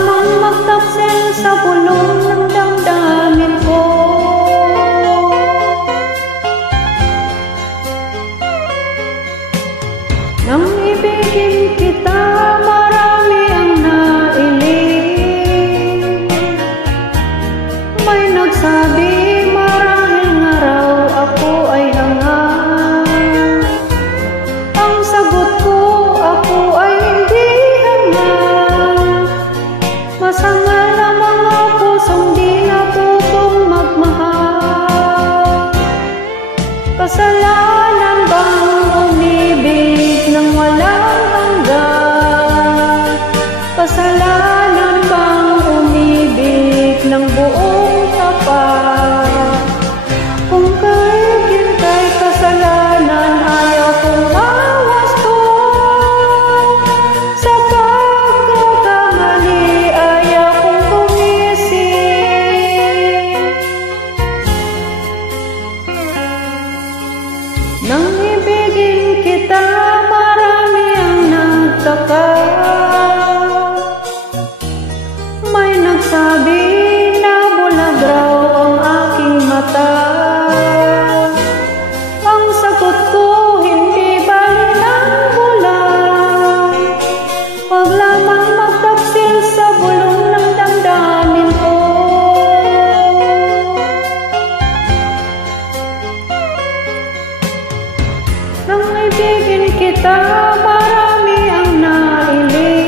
lamang magtaksil sa bulong ng damdamin ko. Nang ibigin kita, marami ang nailing. May nagsabi marahil nga raw ako ay hangal. Ang sagot ko, ako ay hindi hangal. Masangal na mga pusong di natutong magmahal. Kasalanan bang umibig nang walang hanggan? Kasalanan bang umibig ng buong tapat? Kung kaigin kay kasalanan, ayaw kong mawasto. Sa pagkakamali, ayaw kong gumising. Nang ibigin kita, marami ang nagtaka. May nagsabi na bulag raw ang aking mata. Ang sagot ko, hindi bali ng bulag. Wag lamang magtaksil sa bulong ng damdamin ko. Nang ibigin kita, marami ang nailing.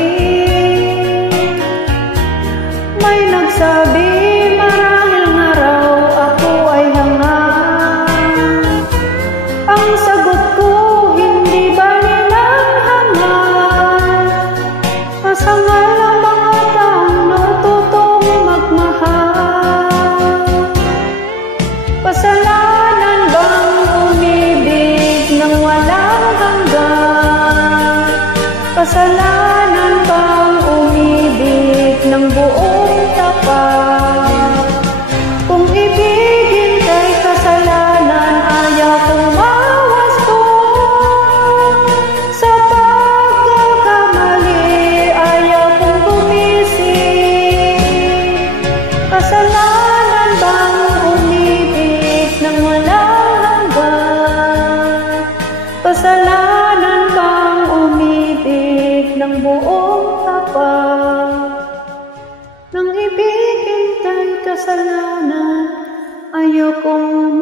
May nagsabi marahil nga raw ako ay hangal. Ang sagot ko, hindi bali ng hangal. Masangal ang mga taong natutong magmahal. Kasalanan bang umibig nang walang hanggan? Kasalanan bang umibig ng buong tapat? Kung ibigin kay kasalanan, ayaw kong mawasto. Sa pagkakamali, ayaw kong gumising. Kasalanan bang umibig nang walang hanggan? Kasalanan bang umibig ng buong tapat? Nang ibigin kay kasalanan, ayaw kong